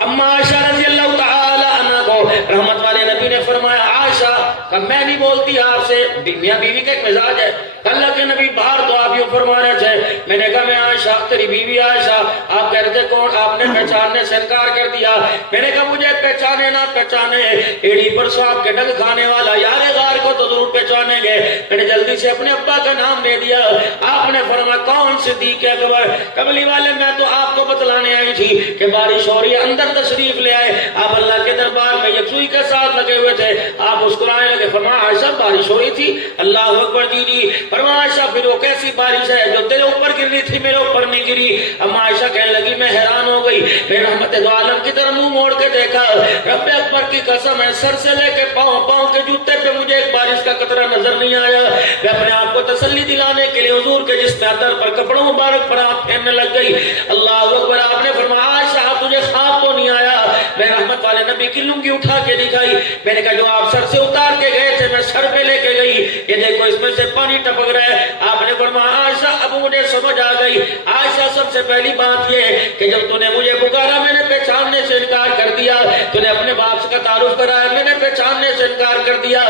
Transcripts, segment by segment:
اما عائشہ رضی اللہ تعالی عنہ کو رحمت والے نبی نے فرمایا عائشہ کہ میں نہیں بولتی آپ سے، میاں بیوی کا ایک مزاج ہے، اللہ کے نبی باہر تو آپ یوں فرما رہے تھے، میں نے کہا میں عائشہ تیری بیوی عائشہ، آپ کہہ رہے تھے کون؟ آپ نے پہچاننے سے انکار کر دیا۔ میں نے کہا مجھے پہچانے نہ پہچانے، ایڑی پر سانپ کے ڈنک کھانے والا یار غار کو تو ضرور پہچانیں گے۔ میں نے جلدی سے اپنے ابا کا نام دے دیا۔ آپ نے فرمایا کون؟ صدیق اکبر۔ کملی والے میں تو آپ کو بتلانے آئی تھی کہ بارش ہو رہی ہے، اندر تشریف لے آئے۔ آپ اللہ کے دربار میں یکسوئی کے ساتھ لگے ہوئے تھے، آپ مسکرانے لگے۔ فرمایا عائشہ بارش ہو رہی تھی؟ اللہ اکبر، جی جی۔ فرمایا عائشہ پھر وہ کیسی بارش ہے جو تیرے اوپر گر رہی تھی میرے اوپر نہیں گری؟ اما عائشہ کہنے لگی میں حیران ہو گئی، میں رحمت دو عالم کی طرف منہ موڑ کے دیکھا، رب اکبر کی قسم ہے سر سے لے کے پاؤں کے جوتے پہ مجھے ایک بارش کا قطرہ نظر نہیں آیا۔ میں اپنے آپ کو تسلی دلانے کے لیے حضور کے جسم ادر پر کپڑوں مبارک پر آپ پھیرنے لگ گئی۔ اللہ اکبر۔ آپ نے فرمایا عائشہ تجھے خواب تو نہیں آیا؟ میں رحمت والے نبی کی لنگی اٹھا کے دکھائی، میں نے کہا جو آپ سر سے اتار کے گئے تھے میں سر پہ لے کے گئی، یہ دیکھو اس میں سے پانی ٹپک رہا ہے۔ آپ نے فرمایا عائشہ اب مجھے سمجھ آ گئی۔ عائشہ سب سے پہلی بات یہ کہ جب تو نے مجھے پکارا میں نے پہچاننے سے انکار کر دیا، تو نے اپنے باپ کا تعارف کرایا میں نے پہچاننے سے انکار کر دیا۔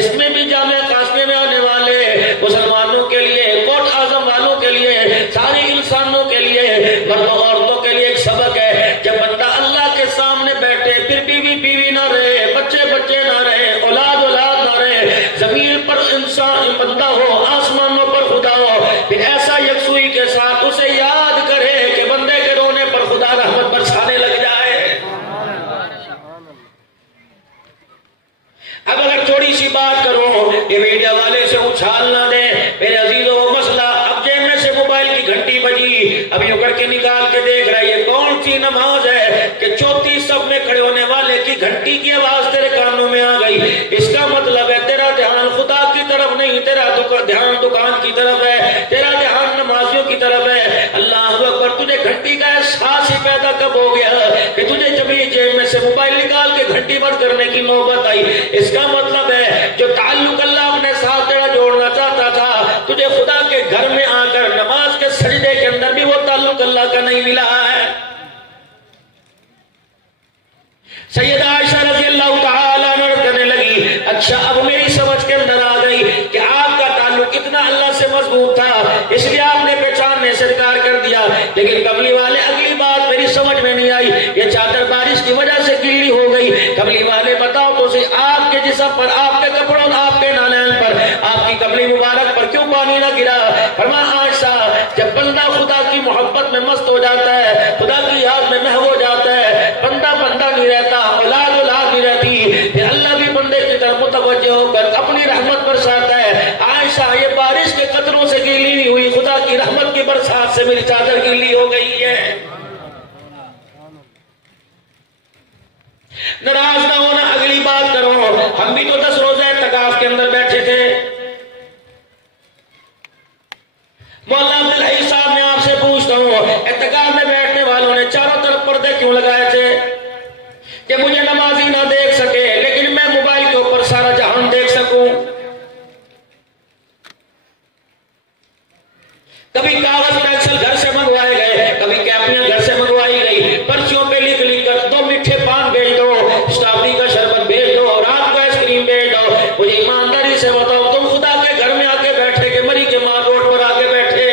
اس میں بھی جامع قاسمے میں آنے والے مسلمانوں کے لیے، کوٹ اعظم والوں کے لیے، سارے انسانوں کے لیے، مردوں عورتوں کے لیے ایک سبق ہے۔ جب بندہ اللہ کے سامنے بیٹھے پھر بیوی بیوی نہ رہے، بچے بچے نہ رہے، اولاد اولاد نہ رہے، زمین پر انسان بندہ ہو، آسمانوں پر خدا ہو، پھر ایسا یکسوئی کے ساتھ اسے یاد کرے کہ بندے کے رونے پر خدا رحمت برسانے لگ جائے۔ اب اگر تھوڑی سی بات کروں، یہ میڈیا والے سے اچھال نہ دے میرے عزیزوں، وہ مسئلہ اب جیب میں سے موبائل کی گھنٹی بجی، اب یوں کر کے نکال کے دیکھ رہا ہے یہ کون سی نماز ہے کہ چوتھی صف میں کھڑے ہونے والے کی گھنٹی کی آواز تیرے کانوں میں آ گئی۔ اس کا مطلب ہے تیرا دھیان خدا کی طرف نہیں، تیرا دھیان دکان کی طرف ہے، تیرا دھیان نمازیوں کی طرف ہے۔ اللہ اکبر۔ تجھے گھنٹی کا احساس ہی پیدا کب ہو گیا کہ تجھے جب یہ جیب میں سے موبائل نکال کے گھنٹی بند کرنے کی نوبت آئی؟ اس کا مطلب ہے جو تعلق اللہ اپنے ساتھ تیرا جوڑنا چاہتا تھا، تجھے خدا کے گھر میں آ کر نماز کے سجدے کے اندر بھی وہ تعلق اللہ کا نہیں ملا ہے۔ سیدہ عائشہ رضی اللہ تعالیٰ عنہ کرنے لگی اچھا اب میری سمجھ کے اندر آ گئی کہ آپ کا تعلق اتنا اللہ سے مضبوط تھا اس لیے آپ نے پہچاننے سے انکار کر دیا۔ لیکن کملی والے اگلی بات میری سمجھ میں نہیں آئی، یہ چادر بارش کی وجہ سے گیلی ہو گئی۔ کملی والے بتاؤ تو صحیح آپ کے جسم پر، آپ کے کپڑوں، آپ کے نالین پر، آپ کی کملی مبارک پر کیوں پانی نہ گرا؟ فرمایا عائشہ جب بندہ خدا کی محبت میں مست ہو جاتا ہے، خدا کی یاد میں محو ہو جاتا ہے، بندہ بندہ نہیں رہتا، اولاد اولاد نہیں رہتی، پھر اللہ بھی بندے کی طرف متوجہ ہو کر اپنی رحمت برساتا ہے۔ عائشہ یہ بارش کے قطروں سے گیلی نہیں ہوئی، خدا کی رحمت کی برسات سے میری چادر گیلی ہو گئی ہے۔ ناراض نہ ہونا، اگلی بات کرو، ہم بھی تو 10 روزہ اعتکاف کے اندر بیٹھے تھے۔ مولانا عبدالحی صاحب میں آپ سے پوچھتا ہوں اعتکاف میں بیٹھنے والوں نے چاروں طرف پردے کیوں لگائے تھے؟ کہ مجھے نمازی نہ دیکھ سکے لیکن میں موبائل کے اوپر سارا جہان دیکھ سکوں۔ کبھی کاغذ پینسل گھر سے منگوائے گئے، کبھی کاپیاں گھر سے منگوائی گئی، پرچیوں پہ لکھ لکھ کر 2 میٹھے پان بھیج دو، اسٹرابری کا شربت بھیج دو، رات کو آئس کریم بھیج دو۔ مجھے ایمانداری سے بتاؤ تم خدا کے گھر میں آ کے بیٹھے کہ مری کے ماں روڈ پر آ کے بیٹھے؟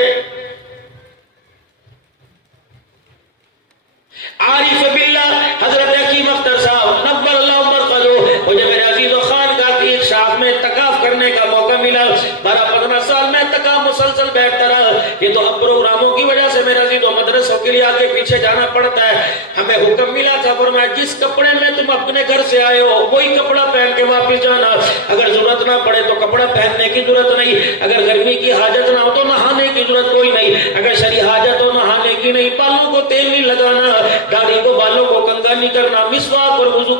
عارف باللہ حضرت حکیم اختر صاحب نبر اللہ مرقدو، مجھے میرے عزیز و خانقاہ کی ایک شاخ میں اعتکاف کرنے کا موقع ملا۔ 12-15 سال میں اعتکاف مسلسل بیٹھتا رہا۔ یہ تو اب پروگراموں کی وجہ سے میرے عزیز و مدرسوں کے لیے آگے پیچھے جانا پڑتا ہے۔ ہمیں حکم ملا تھا فرمایا جس کپڑے میں تم اپنے گھر سے آئے ہو وہی کپڑا پہن کے واپس جانا، اگر ضرورت نہ پڑے تو کپڑا پہننے کی ضرورت نہیں، اگر گرمی کی حاجت نہ ہو تو نہانے کی ضرورت کوئی نہیں، اگر شرعی حاجت ہو نہانے کی نہیں، بالوں کو تیل نہیں لگانا، داڑھی کو بالوں کو کنگا نہیں کرنا، مسواک اور وضو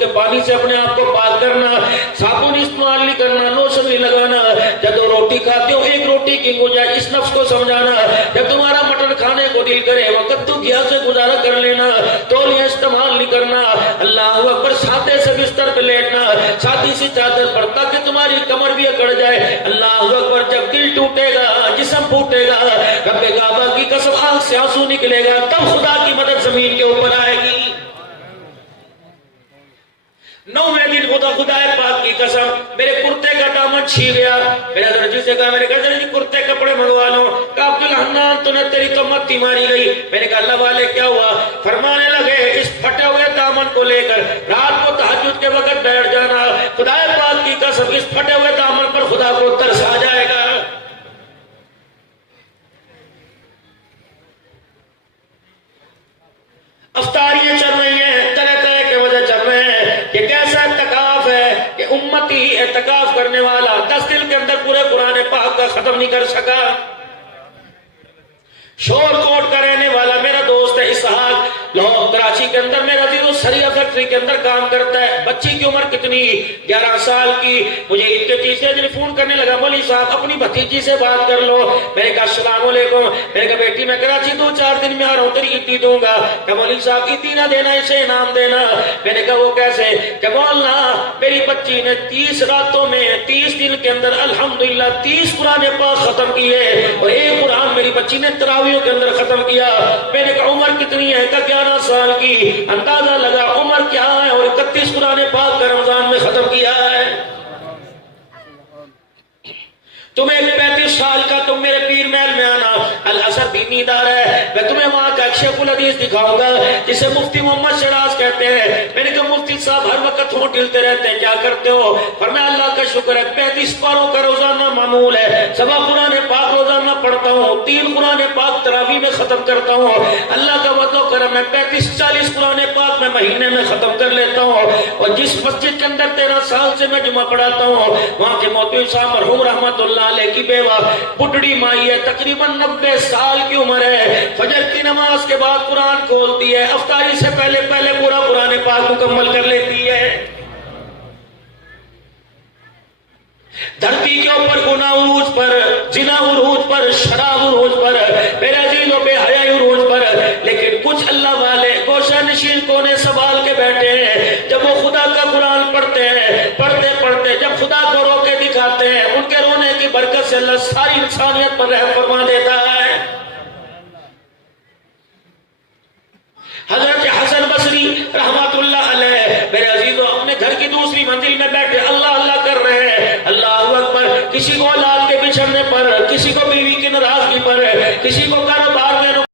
کے پانی سے اپنے آپ کو پاک کرنا، صابن استعمال نہیں کرنا، لوشن نہیں لگانا، جب دو روٹی کھاتے ہو ایک روٹی کی گنجائش اس نفس کو سمجھانا، جب تمہارا مٹن کھانے کو دل کرے وقت تو گیا سے گزارا کر لینا، تولیہ استعمال نہیں کرنا، اللہ اکبر، سادے سے بستر پہ لیٹنا، سادی سی چادر پر تاکہ تمہاری کمر بھی اکڑ جائے، اللہ اکبر، جب دل ٹوٹے گا جسم پھوٹے گا، رب کعبہ کی قسم آنکھ سے آنسو نکلے گا، تب خدا کی مدد زمین کے اوپر آئے گی۔ خدا پاک کی قسم میرے کرتے کا دامن چھین گیا. میرے حضرت جی سے کہا, میں نے کہا جی کرتے کپڑے منگوا لو. کہا عبدالحنان تو نے تیری تو متی ماری گئی. میں نے کہا اللہ والے کیا ہوا؟ فرمانے لگے اس پھٹے ہوئے دامن کو لے کر رات کو تہجد کے وقت بیٹھ جانا, خدا پاک کی قسم اس پھٹے ہوئے دامن پر خدا کو ترس آ جائے گا. افطاریاں چل رہی ہیں, طرح طرح کے وجہ چل رہے ہیں. یہ کیسا اعتکاف ہے کہ امتی ہی اعتکاف کرنے والا 10 دن کے اندر پورے قرآن پاک کا ختم نہیں کر سکا. شور کوٹ کا رہنے والا میرا دوست ہے اسحاق, لاہور کراچی کے اندر میرا عزیز سریا فیکٹری کے اندر کام کرتا ہے. بچی کی عمر کتنی؟ 11 سال کی. مجھے عید کے تیسرے دن فون کرنے لگا, مولوی صاحب اپنی بھتیجی سے بات کر لو. میں نے کہا السلام علیکم. میں نے کہا بیٹی میں کراچی 2-4 دن میں آ رہا ہوں, تیری عیدی دوں گا. کہ مولوی صاحب عیدی نہ دینا, اسے انعام دینا. میں نے کہا وہ کیسے؟ کہ مولانا میری بچی نے 30 راتوں میں 30 دن کے اندر الحمدللہ 30 قرآن پاک ختم کیے, اور ایک قرآن میری بچی نے تراویح کے اندر ختم کیا. میں نے کہا عمر کتنی ہے؟ کہ 11 سال کی. اندازہ لگا عمر کیا ہے, اور 31 قرآن پاک کا رمضان میں ختم کیا ہے. تمہیں 35 سال کا تم میرے پیر محل میں آنا, الاسر دینی ادارہ ہے, میں تمہیں وہاں کا شیخ الحدیث دکھاؤں گا جسے مفتی محمد شراز کہتے ہیں. میں نے کہا مفتی صاحب ہر وقت ہونٹ ہلتے رہتے ہیں, کیا کرتے ہو؟ فرمایا اللہ کا شکر ہے 35 پاروں کا روزانہ معمول ہے, 7 قرآن پاک روزانہ پڑھتا ہوں, 3 قرآن پاک تراویح میں ختم کرتا ہوں. اللہ کا وعدہ کرم میں 35-40 قرآن پاک میں مہینے میں ختم کر لیتا ہوں. اور جس مسجد کے اندر 13 سال سے میں جمعہ پڑھاتا ہوں, وہاں کے مولوی صاحب مرحوم رحمت اللہ علیہ کی بیوہ بڈڑی مائی ہے, تقریباً 90 سال کی عمر ہے. فجر کی نماز کے بعد قرآن کھولتی ہے, افطاری سے پہلے پورا قرآن پاک مکمل کر لیتی ہے. دھرتی کے اوپر گناہ عروج پر, زنا عروج پر, شراب عروج پر, میرے عزیزوں بے حیائی عروج پر, لیکن کچھ اللہ والے گوشہ نشین کونے سنبھال کے بیٹھے ہیں. جب وہ خدا کا قرآن پڑھتے ہیں, پڑھتے پڑھتے جب خدا کو رو کے دکھاتے ہیں, ان کے رونے کی برکت سے اللہ ساری انسانیت پر رحم فرما دیتا ہے. حضرت حسن بصری رحمت اللہ علیہ میرے عزیزوں اپنے گھر کی دوسری منزل میں بیٹھے اللہ اللہ کر رہے ہیں. اللہ اکبر. کسی کو اولاد کے بچھڑنے پر, کسی کو بیوی کی ناراضگی پر, کسی کو